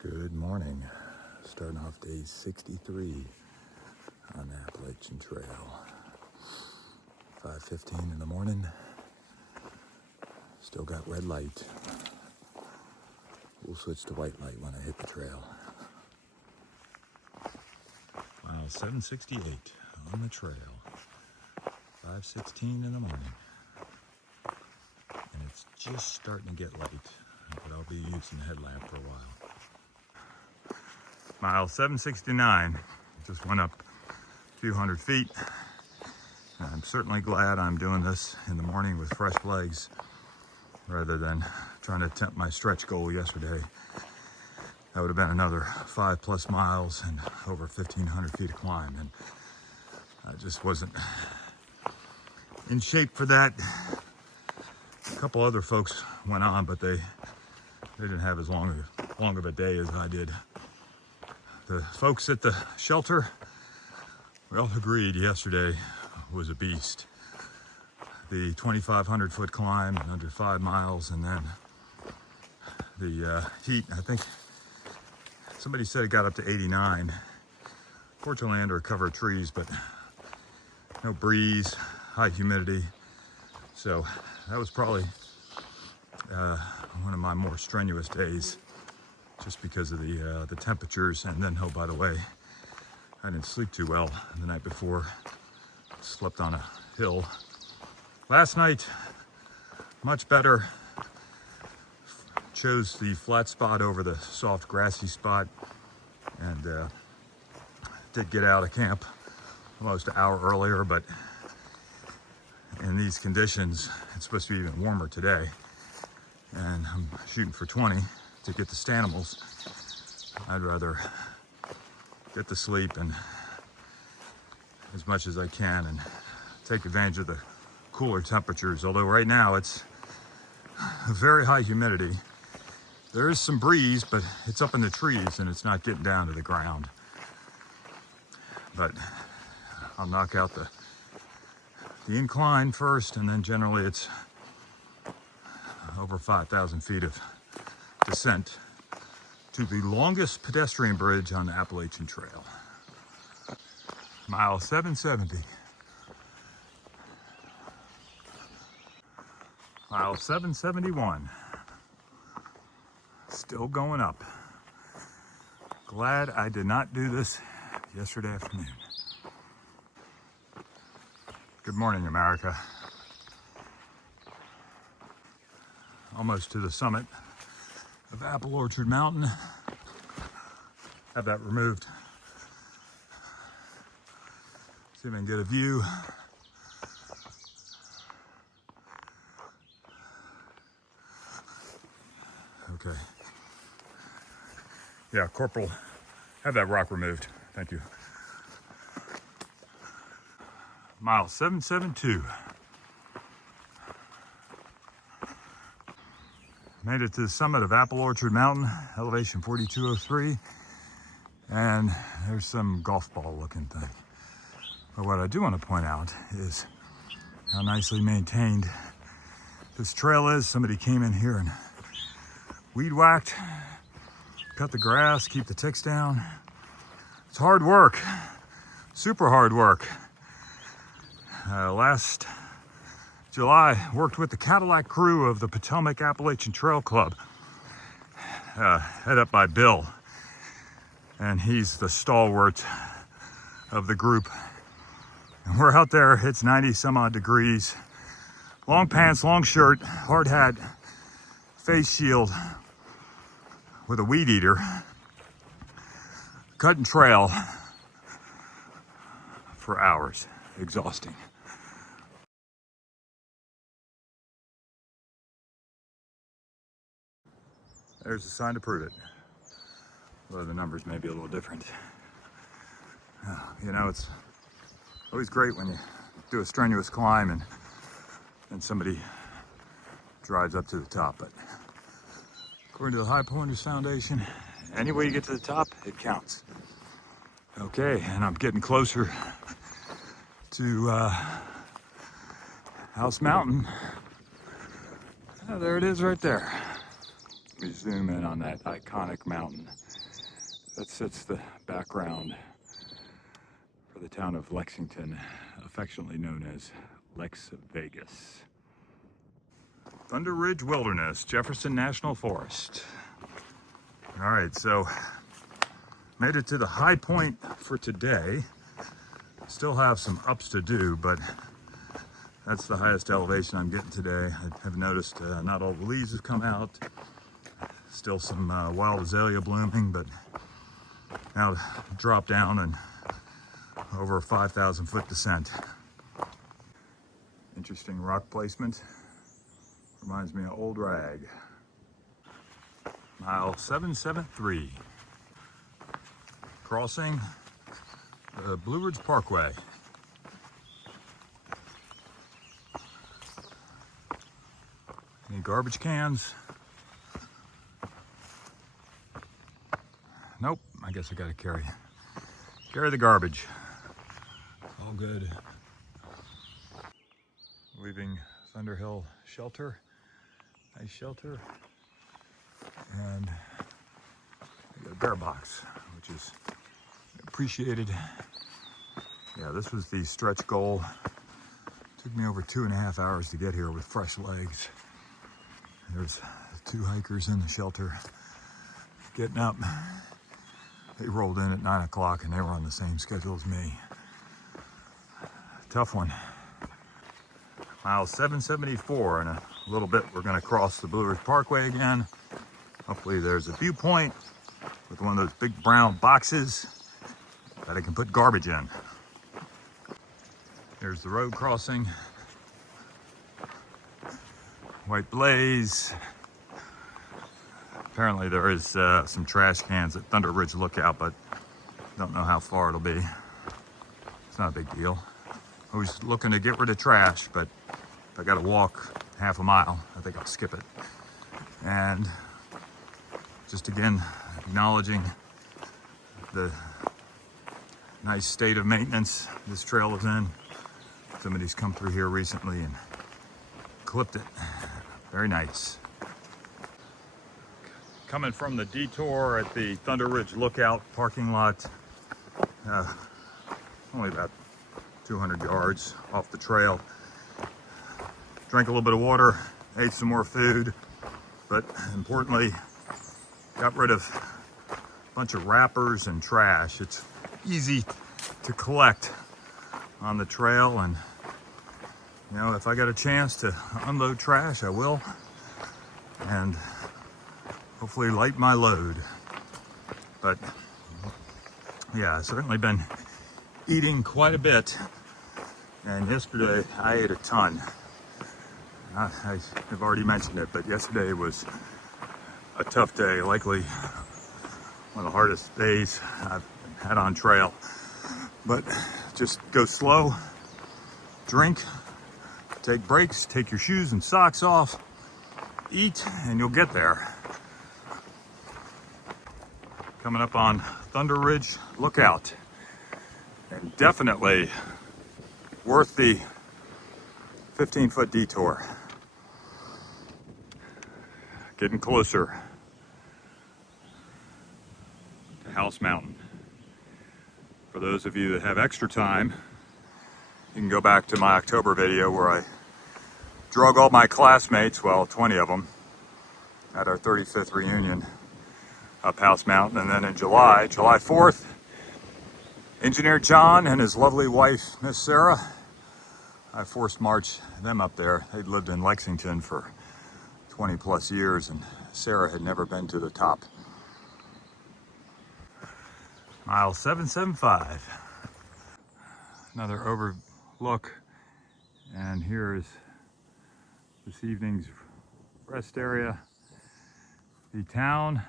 Good morning. Starting off day 63 on the Appalachian Trail. 5:15 in the morning. Still got red light. We'll switch to white light when I hit the trail. Mile 768 on the trail. 5:16 in the morning. And it's just starting to get light, but I'll be using the headlamp for a while. Mile 769, just went up a few hundred feet. I'm certainly glad I'm doing this in the morning with fresh legs rather than trying to attempt my stretch goal yesterday. That would have been another 5+ miles and over 1,500 feet of climb, and I just wasn't in shape for that. A couple other folks went on, but they didn't have as long of a day as I did. The folks at the shelter, we all agreed yesterday was a beast. The 2,500 foot climb in under 5 miles, and then the heat. I think somebody said it got up to 89. Fortunately under a cover of trees, but no breeze, high humidity. So that was probably one of my more strenuous days, just because of the temperatures. And then, oh, by the way, I didn't sleep too well the night before. Slept on a hill. Last night, much better. Chose the flat spot over the soft grassy spot, and did get out of camp almost an hour earlier, but in these conditions, it's supposed to be even warmer today, and I'm shooting for 20 to get the Stanimals. I'd rather get to sleep and as much as I can and take advantage of the cooler temperatures, although right now it's very high humidity. There is some breeze, but it's up in the trees and it's not getting down to the ground. But I'll knock out the incline first, and then generally it's over 5,000 feet of descent to the longest pedestrian bridge on the Appalachian Trail. Mile 770. Mile 771. Still going up. Glad I did not do this yesterday afternoon. Good morning, America. Almost to the summit of Apple Orchard Mountain. Have that removed. See if I can get a view. Okay. Yeah, Corporal, have that rock removed. Thank you. Mile 772. Made it to the summit of Apple Orchard Mountain, elevation 4203. And there's some golf ball looking thing. But what I do want to point out is how nicely maintained this trail is. Somebody came in here and weed whacked, cut the grass, keep the ticks down. It's hard work, super hard work. Last July, worked with the Cadillac crew of the Potomac Appalachian Trail Club, head up by Bill, and he's the stalwart of the group. And we're out there, it's 90 some odd degrees, long pants, long shirt, hard hat, face shield with a weed eater, cutting trail for hours. Exhausting. There's a sign to prove it. Although the numbers may be a little different. You know, it's always great when you do a strenuous climb and somebody drives up to the top. But according to the High Pointers Foundation, any way you get to the top, it counts. Okay, and I'm getting closer to House Mountain. Oh, there it is right there. Let me zoom in on that iconic mountain. That sets the background for the town of Lexington, affectionately known as Lex Vegas. Thunder Ridge Wilderness, Jefferson National Forest. All right, so made it to the high point for today. Still have some ups to do, but that's the highest elevation I'm getting today. I have noticed not all the leaves have come out. Still some wild azalea blooming, but now drop down and over a 5,000 foot descent. Interesting rock placement. Reminds me of Old Rag. Mile 773. Crossing the Blue Ridge Parkway. Any garbage cans? Nope, I guess I gotta carry the garbage. All good. Leaving Thunderhill Shelter. Nice shelter. And I got a bear box, which is appreciated. Yeah, this was the stretch goal. Took me over 2.5 hours to get here with fresh legs. There's 2 hikers in the shelter getting up. They rolled in at 9 o'clock and they were on the same schedule as me. Tough one. Mile 774. In a little bit, we're gonna cross the Blue Ridge Parkway again. Hopefully there's a viewpoint with one of those big brown boxes that I can put garbage in. There's the road crossing. White blaze. Apparently there is some trash cans at Thunder Ridge Lookout, but don't know how far it'll be. It's not a big deal. I was looking to get rid of trash, but if I gotta walk half a mile, I think I'll skip it. And just again, acknowledging the nice state of maintenance this trail is in. Somebody's come through here recently and clipped it. Very nice. Coming from the detour at the Thunder Ridge Lookout parking lot, only about 200 yards off the trail. Drank a little bit of water, ate some more food, but importantly, got rid of a bunch of wrappers and trash. It's easy to collect on the trail, and you know, if I got a chance to unload trash, I will, and hopefully lighten my load. But yeah, I've certainly been eating quite a bit, and yesterday I ate a ton. I've already mentioned it, but yesterday was a tough day, likely one of the hardest days I've had on trail. But just go slow, drink, take breaks, take your shoes and socks off, eat, and you'll get there. Coming up on Thunder Ridge Lookout, and definitely worth the 15-foot detour. Getting closer to House Mountain. For those of you that have extra time, you can go back to my October video where I drug all my classmates, well, 20 of them, at our 35th reunion up House Mountain. And then in July 4th, Engineer John and his lovely wife, Miss Sarah, I forced marched them up there. They'd lived in Lexington for 20 plus years, and Sarah had never been to the top. Mile 775. Another overlook, and here is this evening's rest area, the town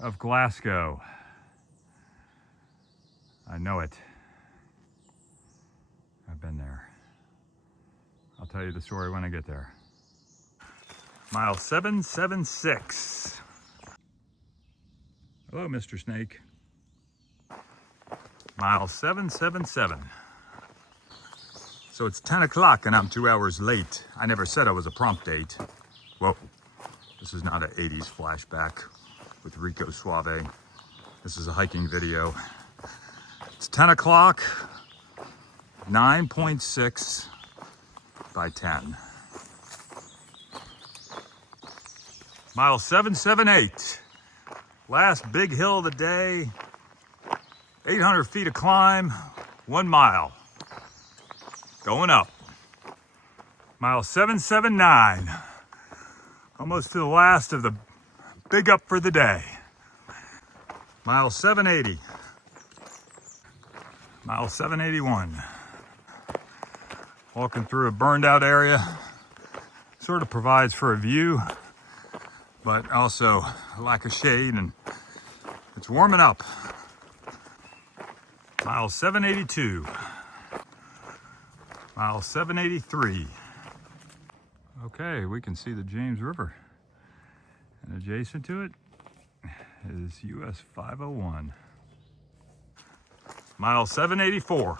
of Glasgow. I know it. I've been there. I'll tell you the story when I get there. Mile 776. Hello, Mr. Snake. Mile 777. So it's 10 o'clock and I'm 2 hours late. I never said I was a prompt date. Whoa, this is not an 80s flashback with Rico Suave. This is a hiking video. It's 10 o'clock, 9.6 by 10. Mile 778. Last big hill of the day. 800 feet of climb, 1 mile. Going up. Mile 779. Almost to the last of the big up for the day. Mile 780. Mile 781. Walking through a burned out area. Sort of provides for a view, but also a lack of shade, and it's warming up. Mile 782. Mile 783. Okay, we can see the James River. And adjacent to it is US 501. Mile 784.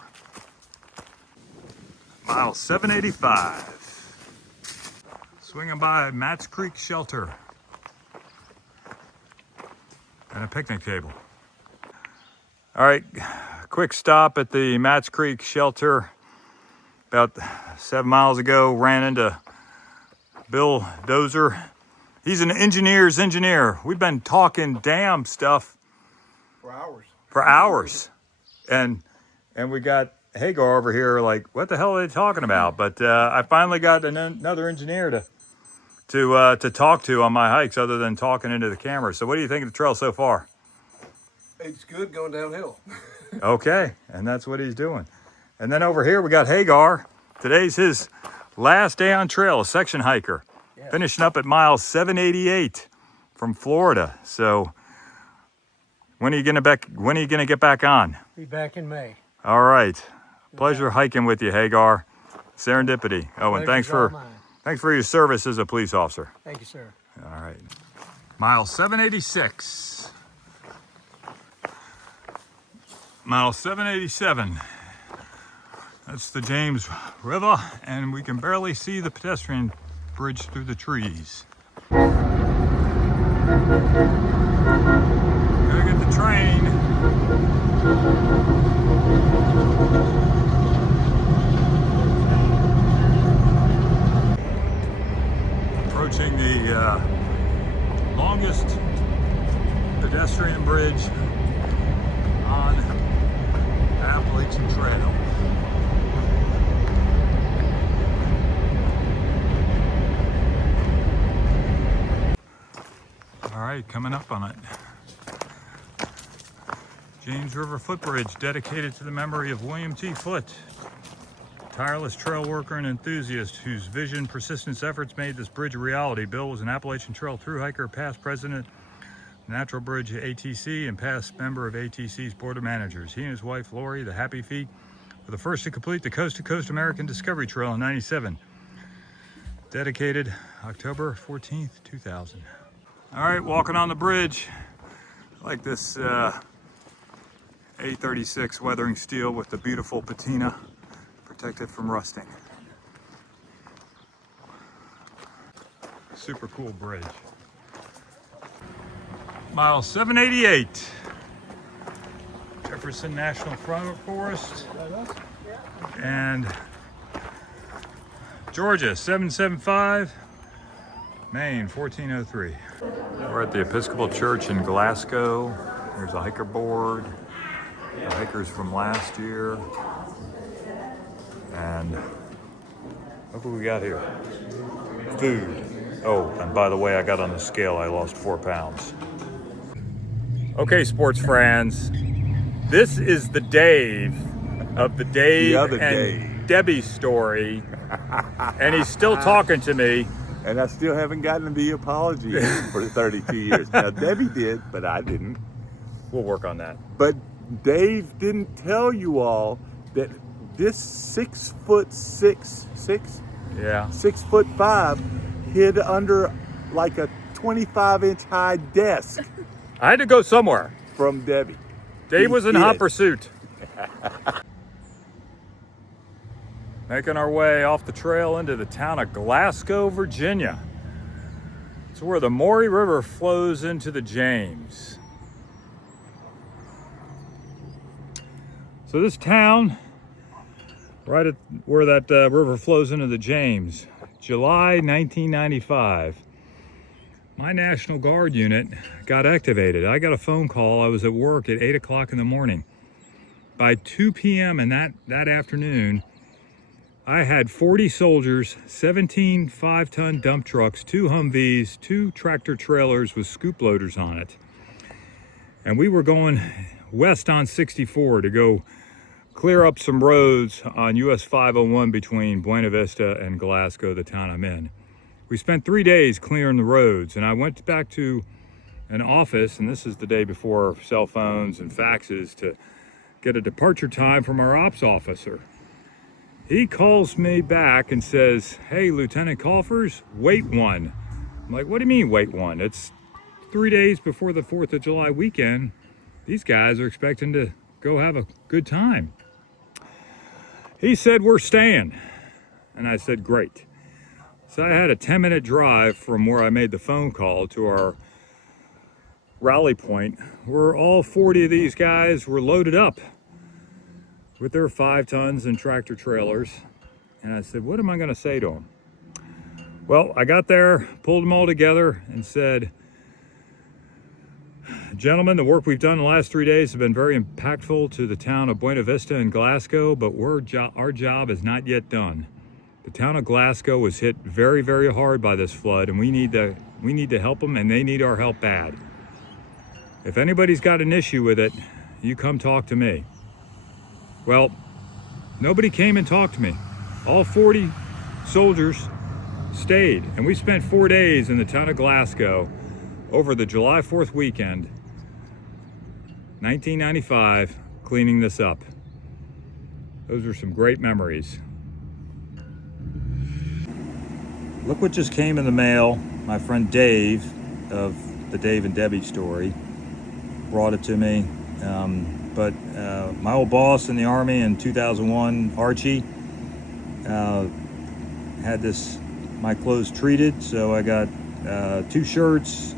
Mile 785. Swinging by Matt's Creek Shelter. And a picnic table. All right, quick stop at the Matt's Creek Shelter. About 7 miles ago, ran into Bill Dozer. He's an engineer's engineer. We've been talking dam stuff for hours. And we got Hagar over here like, what the hell are they talking about? But I finally got another engineer to talk to on my hikes other than talking into the camera. So what do you think of the trail so far? It's good going downhill. Okay, and that's what he's doing. And then over here we got Hagar. Today's his last day on trail, a section hiker. Yeah. Finishing up at mile 788 from Florida. So when are you gonna get back on? Be back in May. All right. Pleasure hiking with you, Hagar. Serendipity. Oh, and thanks for your service as a police officer. Thank you, sir. All right. Mile 786. Mile 787. That's the James River, and we can barely see the pedestrian bridge through the trees. Gotta get the train. Approaching the longest pedestrian bridge on Appalachian Trail. All right, coming up on it. James River Footbridge, dedicated to the memory of William T. Foote, tireless trail worker and enthusiast whose vision, persistence, efforts made this bridge a reality. Bill was an Appalachian Trail thru hiker, past president, Natural Bridge ATC, and past member of ATC's board of managers. He and his wife, Lori, the Happy Feet, were the first to complete the Coast to Coast American Discovery Trail in '97. Dedicated October 14th, 2000. All right, walking on the bridge. I like this A36 weathering steel with the beautiful patina, protected from rusting. Super cool bridge. Mile 788. Jefferson National Forest. And Georgia 775. Maine 1403. We're at the Episcopal Church in Glasgow. There's a hiker board. The hikers from last year. And look what we got here. Food. Oh, and by the way, I got on the scale, I lost 4 pounds. Okay, sports friends. This is the Dave of the Dave and Debbie story. And he's still talking to me. And I still haven't gotten the apology for the 32 years. Now, Debbie did, but I didn't. We'll work on that. But Dave didn't tell you all that this 6'5" hid under like a 25-inch high desk. I had to go somewhere. From Debbie. Dave was in hot pursuit. Making our way off the trail into the town of Glasgow, Virginia. It's where the Maury River flows into the James. So this town, right at where that river flows into the James, July 1995. My National Guard unit got activated. I got a phone call. I was at work at 8 o'clock in the morning. By 2 p.m. in that afternoon, I had 40 soldiers, 17 5-ton dump trucks, 2 Humvees, 2 tractor trailers with scoop loaders on it. And we were going west on 64 to go clear up some roads on US 501 between Buena Vista and Glasgow, the town I'm in. We spent 3 days clearing the roads, and I went back to an office, and this is the day before cell phones and faxes, to get a departure time from our ops officer. He calls me back and says, "Hey, Lieutenant Coffers, wait one." I'm like, "What do you mean wait one? It's 3 days before the 4th of July weekend. These guys are expecting to go have a good time." He said, "We're staying." And I said, "Great." So I had a 10-minute drive from where I made the phone call to our rally point, where all 40 of these guys were loaded up with their 5 tons and tractor trailers. And I said, what am I going to say to them? Well, I got there, pulled them all together, and said, "Gentlemen, the work we've done the last 3 days has been very impactful to the town of Buena Vista and Glasgow, but our job is not yet done. The town of Glasgow was hit very, very hard by this flood, and we need to help them, and they need our help bad. If anybody's got an issue with it, you come talk to me." Well, nobody came and talked to me. All 40 soldiers stayed, and we spent 4 days in the town of Glasgow over the July 4th weekend, 1995, cleaning this up. Those are some great memories. Look what just came in the mail. My friend Dave of the Dave and Debbie story brought it to me. But my old boss in the Army in 2001, Archie, had my clothes treated. So I got 2 shirts,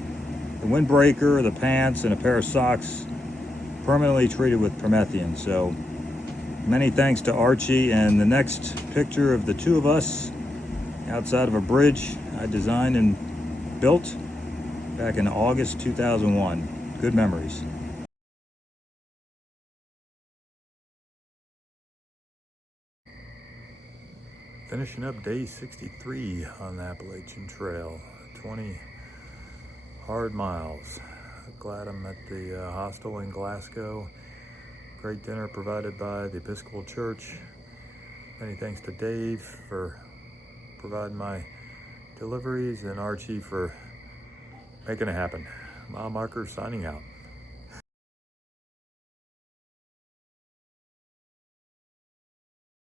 the windbreaker, the pants, and a pair of socks permanently treated with Promethean. So many thanks to Archie. And the next picture of the 2 of us outside of a bridge I designed and built back in August 2001. Good memories. Finishing up day 63 on the Appalachian Trail. 20 hard miles. Glad I'm at the hostel in Glasgow. Great dinner provided by the Episcopal Church. Many thanks to Dave for providing my deliveries and Archie for making it happen. Mile Marker signing out.